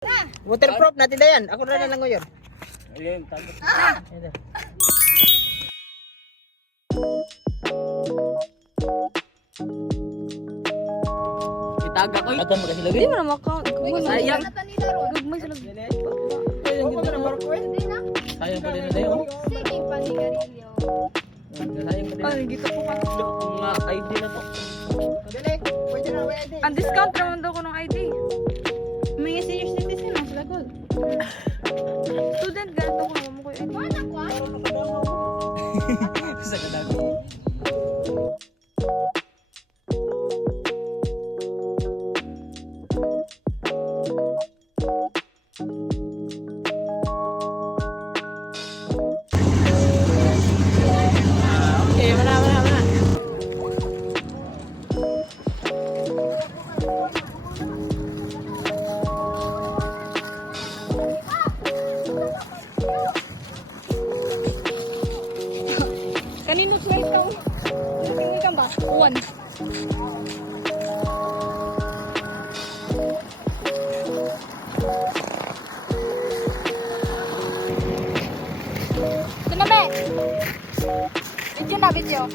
Waterproof natin na yan. Ako na lang ngayon. Ayun, tapos. Itaga ko. Atan mo kasi lagi. Hindi mo na maka... Sayang. Gugmay sila. Sayang pa din na yun. Sige, panigarilyo. Sayang pa din. Ay, gito po ka. Ang ID na to. Ang discount naman daw ko ng ID. May senior citizen ang sila gold. Student, ganito ko naman ko yung ID. Anak ko Sa kadago. Okay, wala. Kanino siya ikaw? Tingin ka ba? One. Sinabi! Video na, video.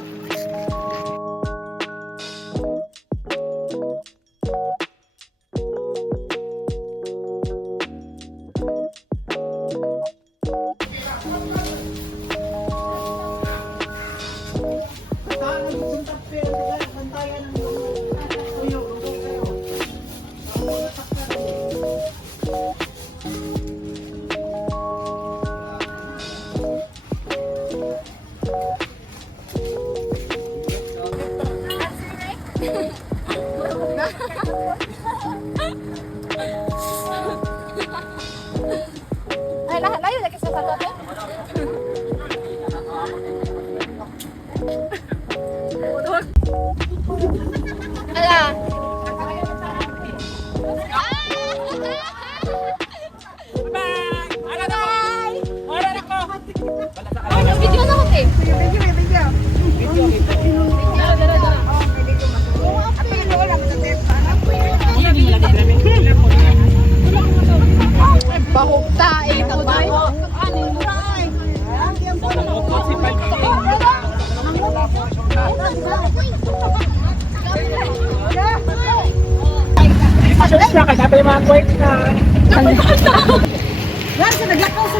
Ay, layo lagi sa sagot eh. Ala. Video na ko eh. Bahukta eh tabay.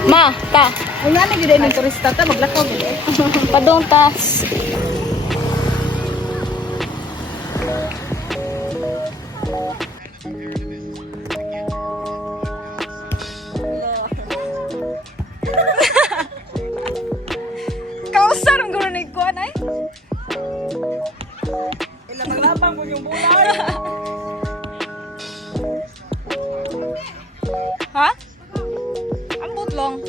Ma, ta. Ang nani gid ng turista ta maglakaw gid. Padong tas. Kausar ang gulo ni kuan ay. Ilang naglabang mo yung bulan. Ha? Ang butlong.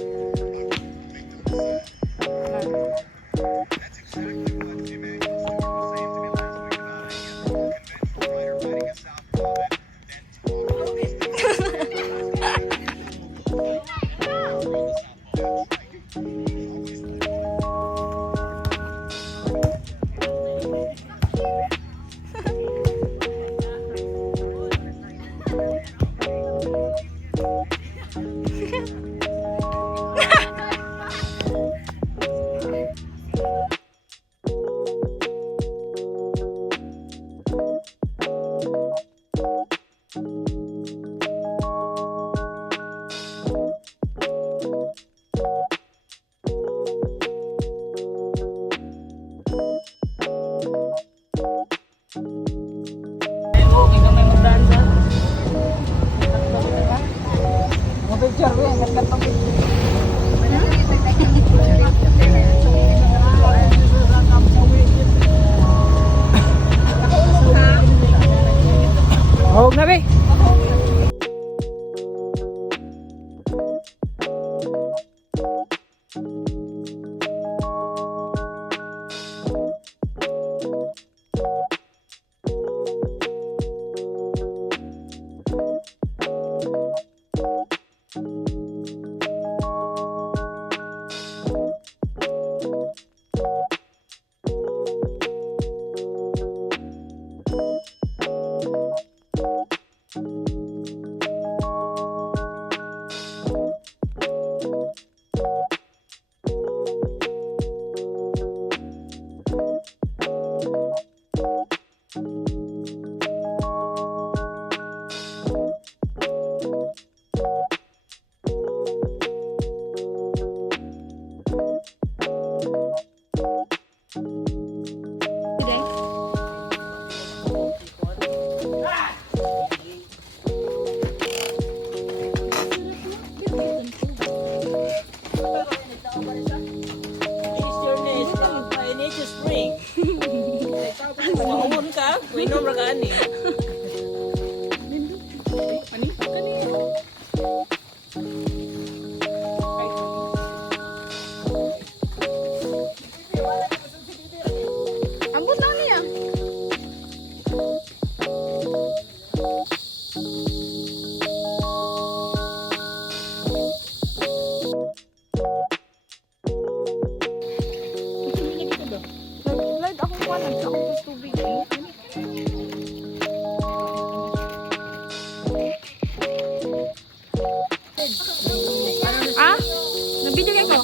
Huwag na be. Inom ra ka ani. Ani? Ambot lang niya. Nag-slide ako pa, ako sa tubig eh. Ah? Nabidyo kayo ko?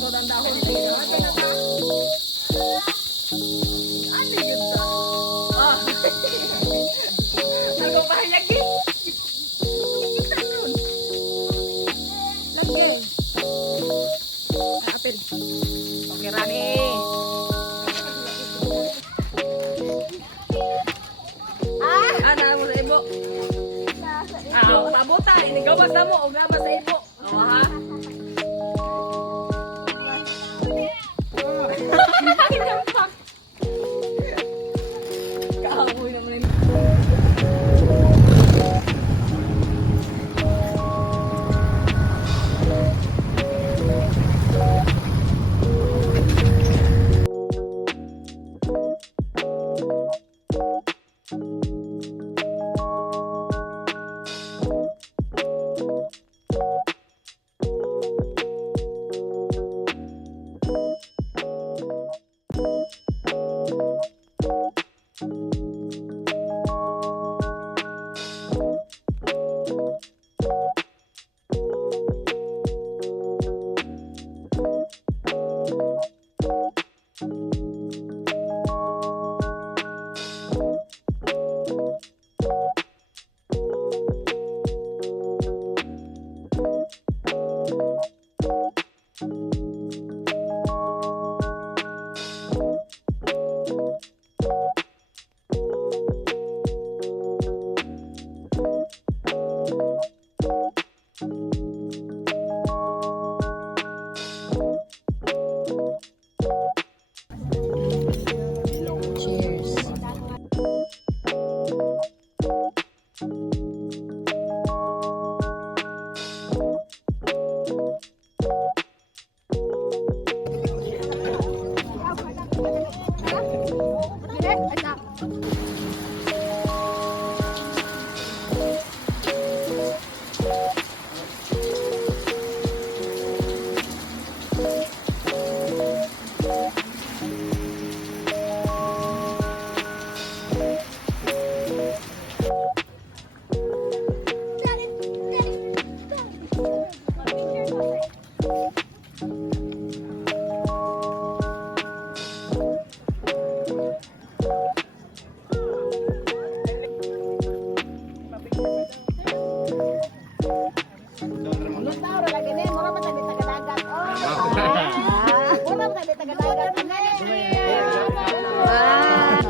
Okay, Rani. Ana mo sa ibo. Pabuta, inigawas na mo, o gama sa ibo. Oo ha? Kaamoy naman yun.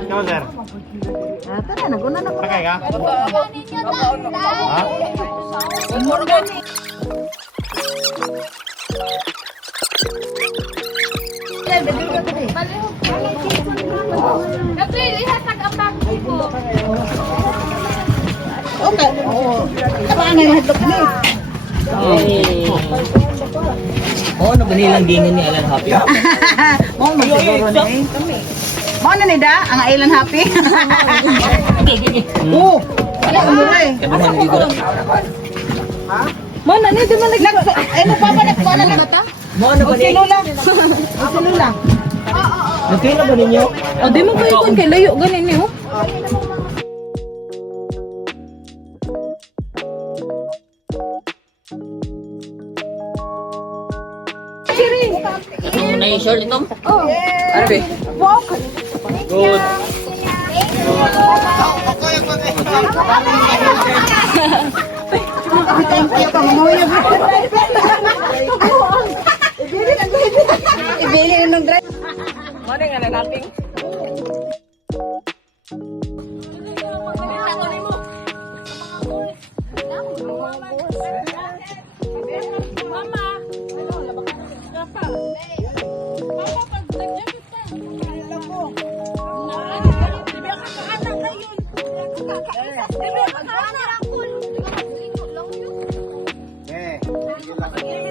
Ikaw, sir. Tara, naguna na po. Pakay ka? Ha? April, ihatag ang bag ko. Okay. Oo. Kapaan nga yung hotdog ni? Oo, na banilang gingan ni Alan Happy. Mo man siguro na eh. Mo na ni da ang Island Happy. Oo. Wala mo ray. Kabihan di ko lang. Mo na ni di man nag ay mo pa ba nagkuana ni bata? Mo ano ba ni? Sinula. Sinula. Nagkila ba ninyo? O, di mo kayo kung kay layo, ganin eh, oh. Ano na yung short ito? Oh. Ano ba? Walk. Good. Thank you kang mo yung. Ibili na ng drive. Ano nga na natin? Okay,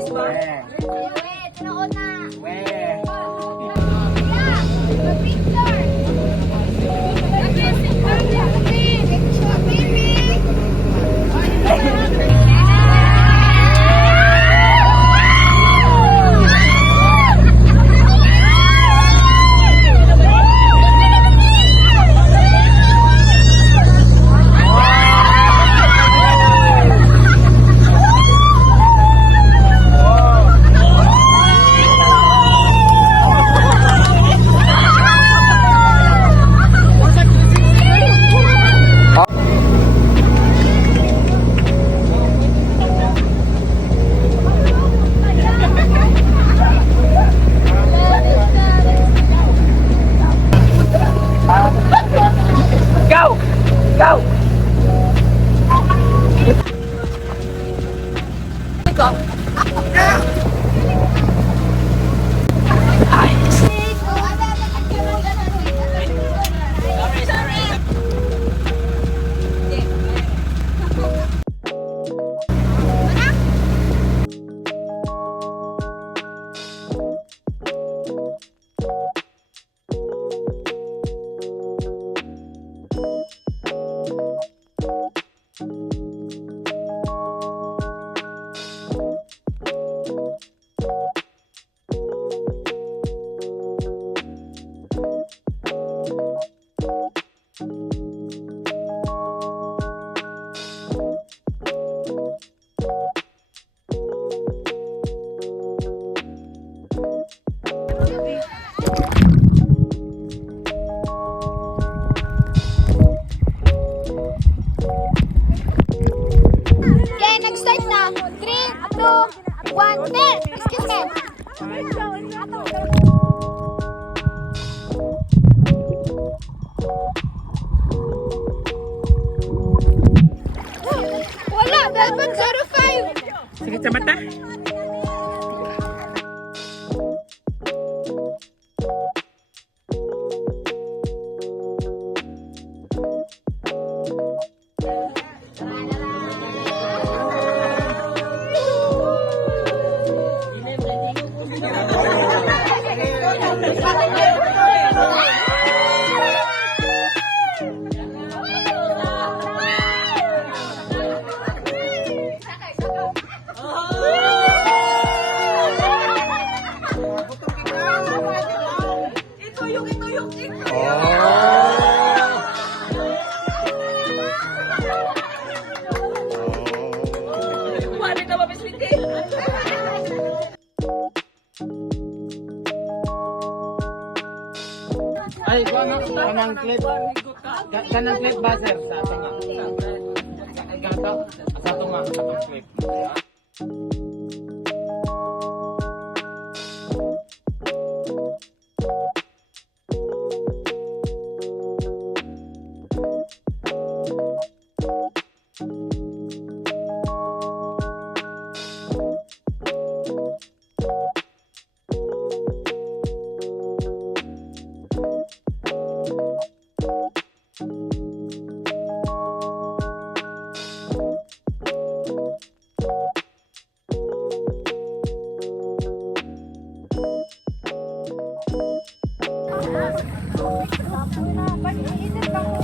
nag-start na. 3, 2, 1, 10. Excuse me. Wala, 11:05. Sakit sa mata. Ay, kanang clip. Kanang clip ba, sir? Sa tunga. Sa tunga. Clip.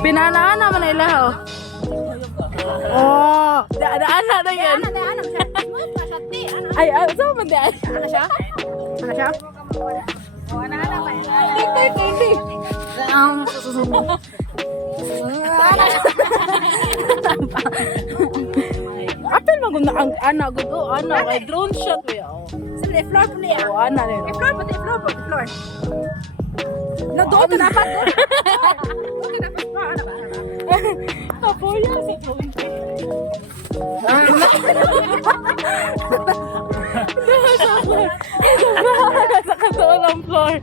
Pinanaan naman na ilaw. Oh, daan na yan. Ay, saan man daan? Ano siya? Ano siya? Oh, ano ba? Hindi. Apel maganda ang anak ko. Anak, ay drone shot. Sabi, floor po niya. Oh, anak rin. Floor po, floor. Na doon na dapat. Doon na dapat pa. Ano ba? Kapoya sa phone. Sa katuon ang floor.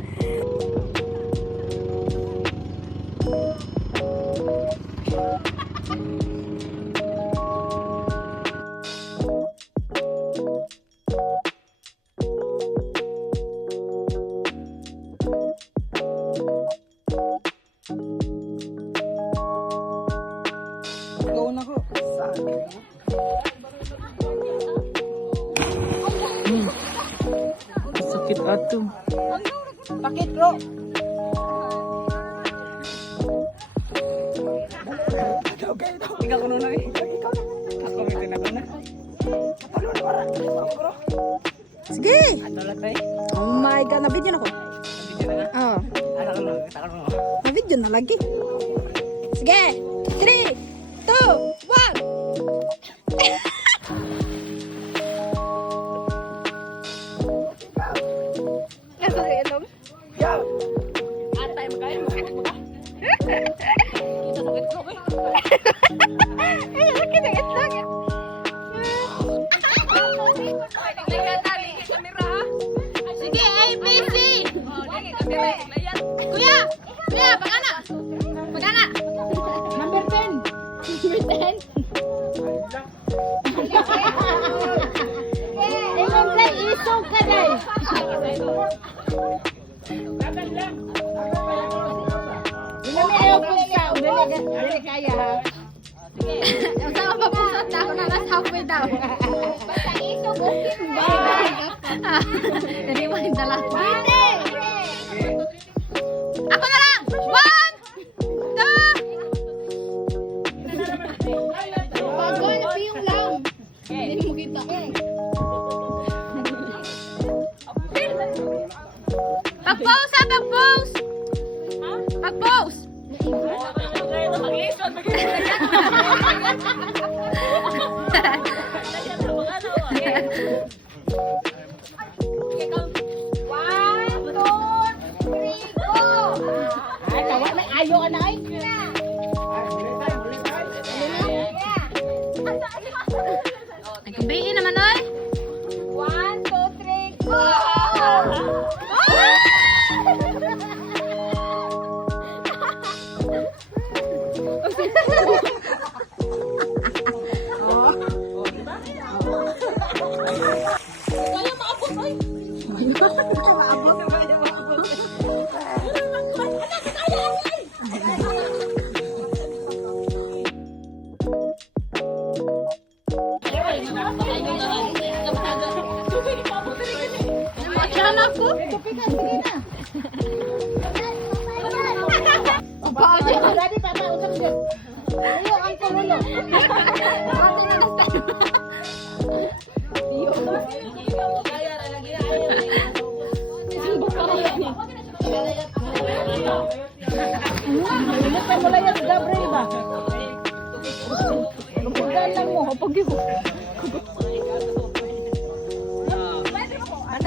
Sakit ato. Pakit bro. Ikaw kuno na eh. Ako may tinaguna. Sige. Ano lang tayo? Oh my god, na-video na ko. Video na na. Oh, Ano ko lang, kita ko lang. na-video na lagi. Sige. 3, 2, 1. Ano sa ilong? Ay, laki ng itlog. Sige, ABC. Kuya! Kuya, pagana! Pagana! Number 10. Number 10. Ingon lang, isog ka dahil. Dili ayaw po ka. Dili kaya ha. Ang sama pa po sa tao na nasa halfway daw. Basta isog, okay ba? Dari mo yung dala. Ako na lang! 1, 2! Bago na piyong lang. Hindi mo kita. Pag-pose ha! Pag-pose! Pag-pose! Nagkambayin naman, oy! 1, 2, 3, go! Diyan ako. Sige na. Ready, papa, usap dyan. Iyo, ang kumulo. Ate na nagtayo. Iyo. Malimutan mo lang yan sa Gabriel ba? Magpagdaan lang mo, hapag yun.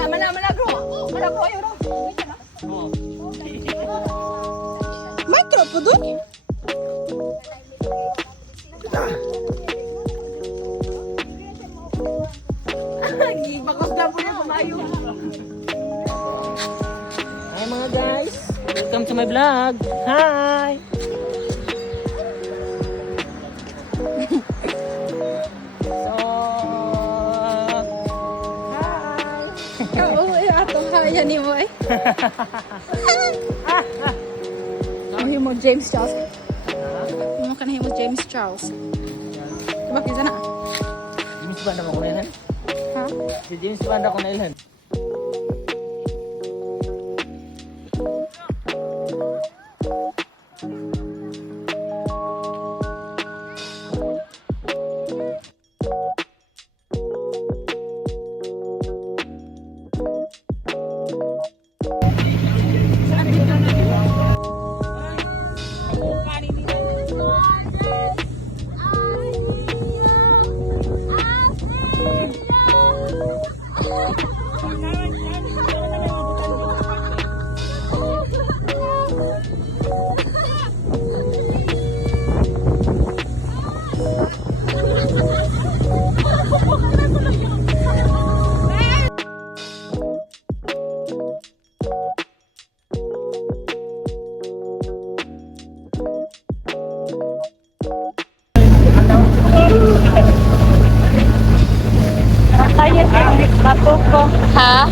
Mana bro? Mana bro yun? Micro po doon. Gibakos na po niya kumayo. Hi mga guys! Welcome to my vlog! Hi! Oo, atong kaya ni mo eh. Ang mo James Charles. Mo kan mo James Charles. Diba kita na? James Bond ako na ilan? Ha? Si James Bond ako na ilan? Ha?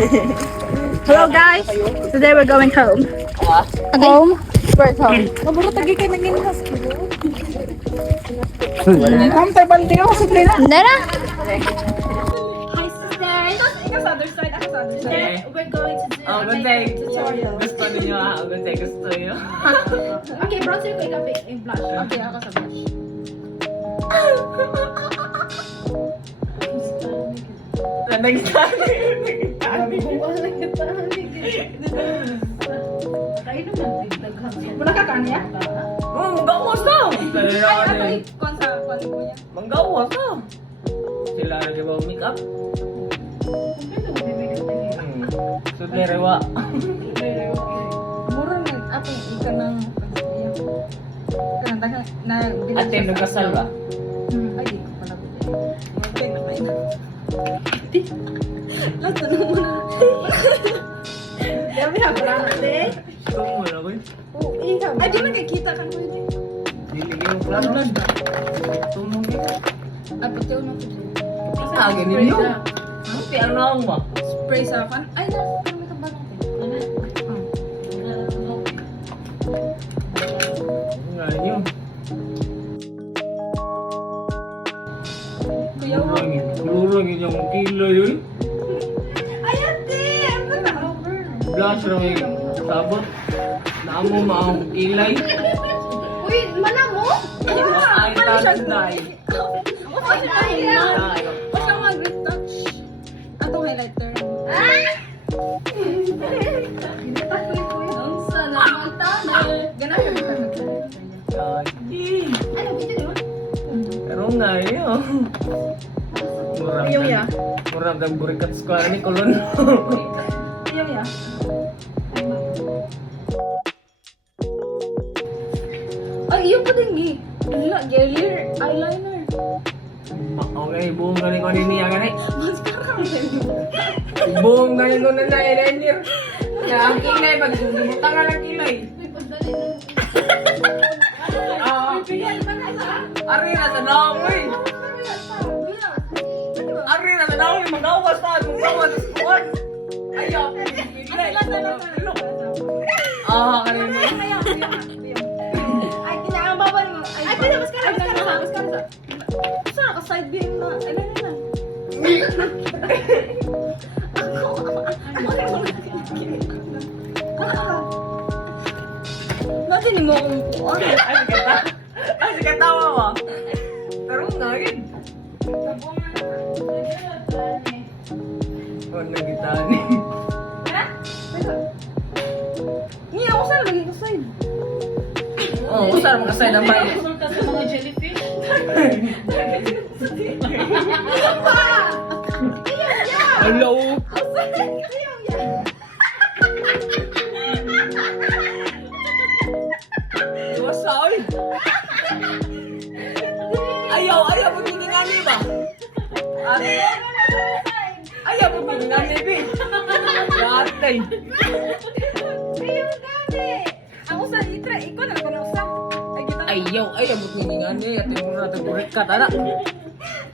Hello guys. Today we're going home. Home? Where's home? Maburo tagi kay naging hospital. Home tayo balik ako sa plena. Nara? Hi, sisters. Ikaw sa other side, ako sa other side. We're going to do Oh, good day. Gusto niyo ah. Good day, gusto niyo. Okay, bronzer ko ikaw yung blush. Okay, ako sa blush. Wala ka kanya? Oh, manggawas na. Ay, kon sa kon mo niya. Manggawas na. Sila rin di ba make up? Sudle rewa. Mura na ato ika ng kanang na Ate, nagkasal ba? Ay, di ko pala buti. Okay na kayo. Lasa na muna. Dami ha, pala natin. Gusto mo na ba? Oo, ikaw. Ay, di nakikita kan ko yun. Diligyan mo plan ba? Tumong kita. Ay, pati ako na po. Kagin ninyo. Buti ang naong ba? Spray sa fan. Ay, nasa may kabalong ko. Nga yun. Kuya mo. Kurang yung kilo yun. Ay, ate! Ano na over? Blush raw yung sabot. Naamo maang kilay. Uy, mana mo? Ay, touch dye. Ay, ay, ay. Basta mga green touch. Ato highlighter. Ang salamat tane. Ganun yung ano, ito di ba? Pero nga yun. Ayaw ya. Murag ng burikat square ni Kulon. Ayaw ya. Ay, iyo pa din eh. Wala, gear eyeliner. Okay, buong galing ko niya ganay. Mascara mo Buong galing ko na eyeliner. Na ang kilay, pag bumutang ka ng kilay. Ari na sa namoy. Ari na sa namoy, magawas na. Magawas sa kuwan. Ayaw, kilay. Ah, kanina. Ay, kinakababa mo. Ay, pwede, mascara. Saan ako side beam na? Ay, na. Bakit hindi mo akong puan? Ay, sige, tawa mo. Pero nga yun. Oh, nagitani. Hindi ako saan lagi ko side. Oh, usar mo kasay na may. Hello. Wasoy. Ayaw pagniningani ba? Ayaw pagniningani bi. Gatay. Ayaw gani. Ako sa itra, ikaw na ako na usa. Ay, kita. Ayaw pagniningani at mo na tagurit ka tara.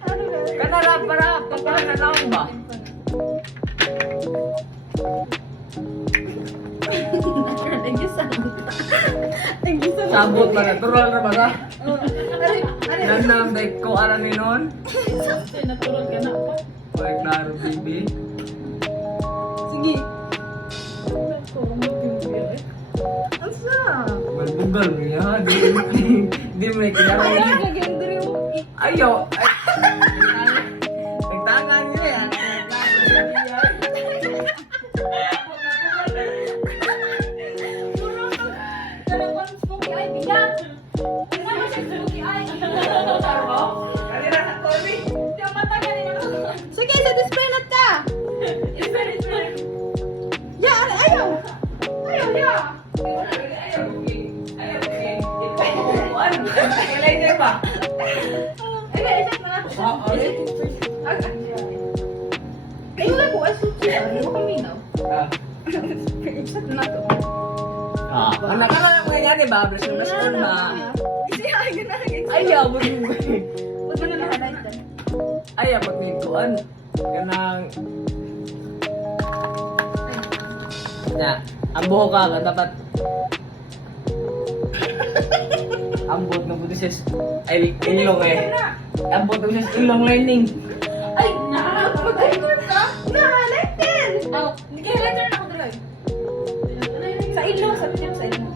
Ano ba? Kanara para papanaw ba? Sabot ba natural ra ba ka? Nanam dai ko ara ni non. Natural ka na ako. Oy klaro baby. Sige. Asa? Magbugal mo ya. Di may kilala. Lagyan diri mo. Ayaw. Nagtangan niyo yan. Sige, sa display na ta. Ya, ayaw. Ayaw, ya. Ayaw na ko, aso siya. Ayaw ko minaw. Exat na to. Anak ka na mga yan eh ba? Bless na school ba? Ayaw mo din. Huwag mo na na-highlight. Ayaw pag nintuan. Kanang Na, ang buho ka, dapat ambot na buto siya ay ilong eh. Ambot na siya ilong lining. Ay, nakakapag-record ka? Nakaletter! Oh, hindi kaya letter na ako tuloy. Sa ilong, sabi niya sa ilong.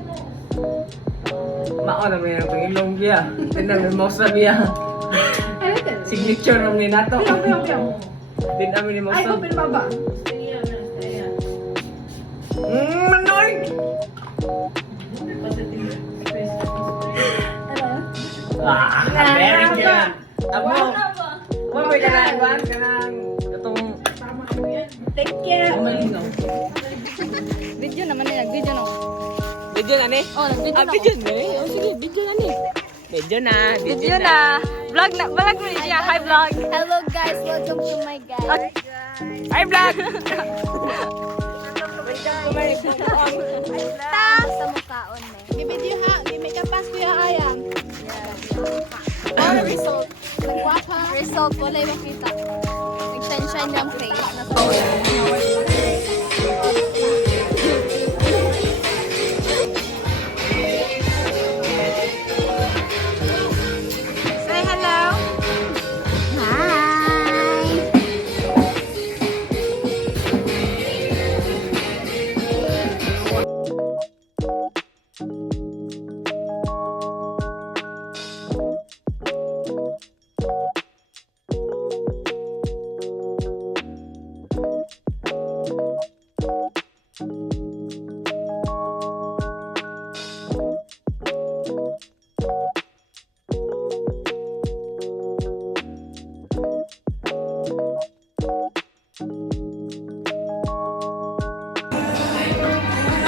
Mao na may ang ilong biya. Tingnan may mouse na biya. Ay, letter. Signature ng ninato. Piyong. Din amin ni mouse. Ay, open baba. Manoy! Ah, very good. Amo. Mo may kanang itong Thank you. malinaw. Video naman nila, video no. Video na ni. Oh, nag-video na. Video na ni. Oh, sige, video na ni. Video na. Video na. Vlog mo siya. Hi vlog. Hello guys, welcome to my guys. Hi, vlog! Sa mukhaon eh. Gibidyo ha, gimik ka pas kuya ayang. Ano result? Nag-watch ha? Result, wala yung makita. Nag-shine-shine yung face. Say hello. Hi!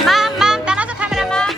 Ma'am, tanaw sa camera, ma'am.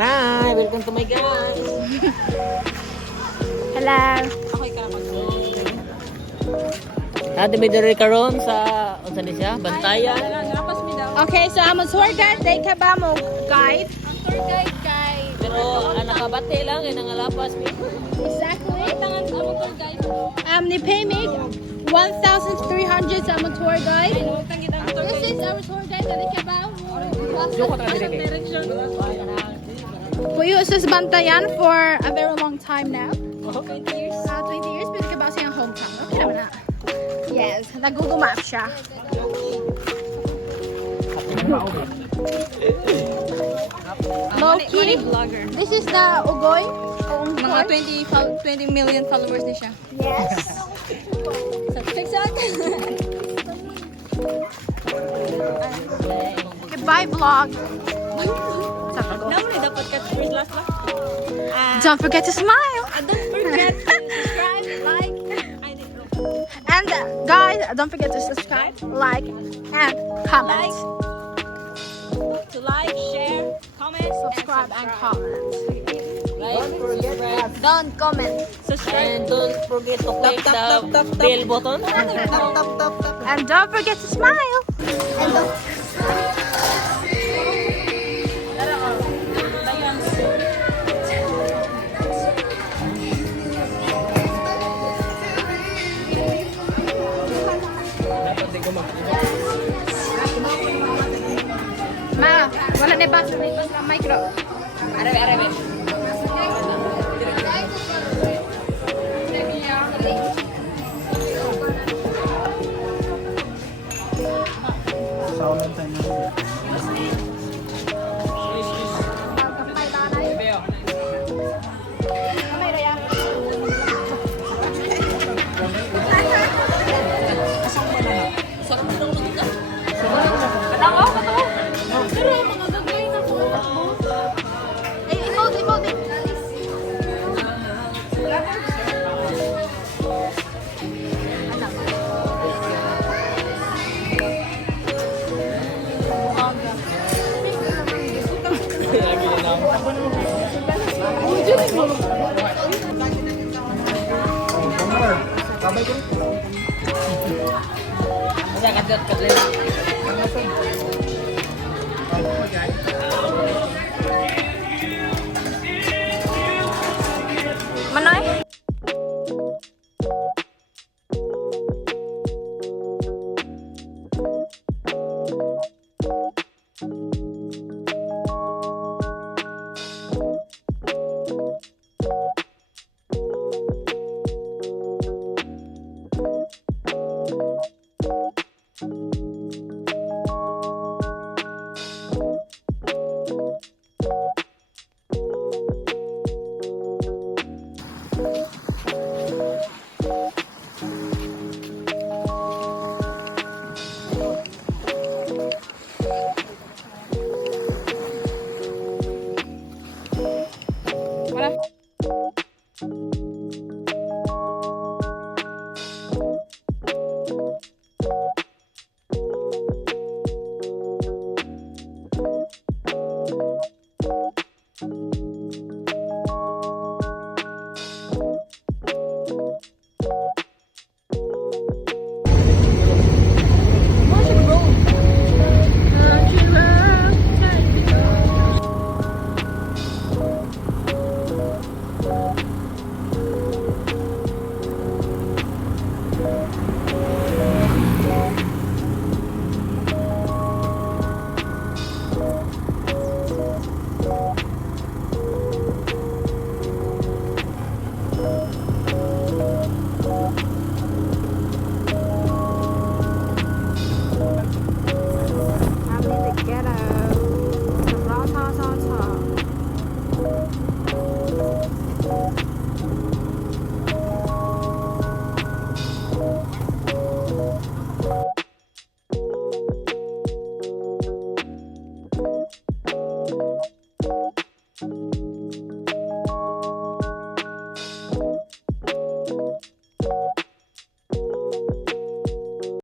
Hi, welcome to my guys. Hello. Ate may dere karon sa unsa ni siya? Bantayan. Okay, so I'm a tour guide. Day ka ba mo guide? Tour guide, guys. Pero nakabate lang kay nangalapas mi. Exactly. Tangan sa mga tour guide. Ni pay me 1,300 sa mga tour guide. This is our tour guide. Dali ka ba? Puyo sa Bantayan for a very long time now. 20 years. 20 years, pwede ka ba siyang hometown? Okay naman na. Yes, nag-Google Maps siya. Low-key, this is the Ugoy. Mga 20 million followers na siya. Yes. Goodbye, vlog. Dapat ka first last lang. Don't forget to smile. Don't forget to subscribe, like, And guys, don't forget to subscribe, like, and comment. to like, share, comment, Subscribe and comment. Don't comment. And don't forget to click the bell button. And don't forget to smile. And don't Ma, wala na basa dito sa micro. Summer. Babay ko. Kaya katlet. Manoy?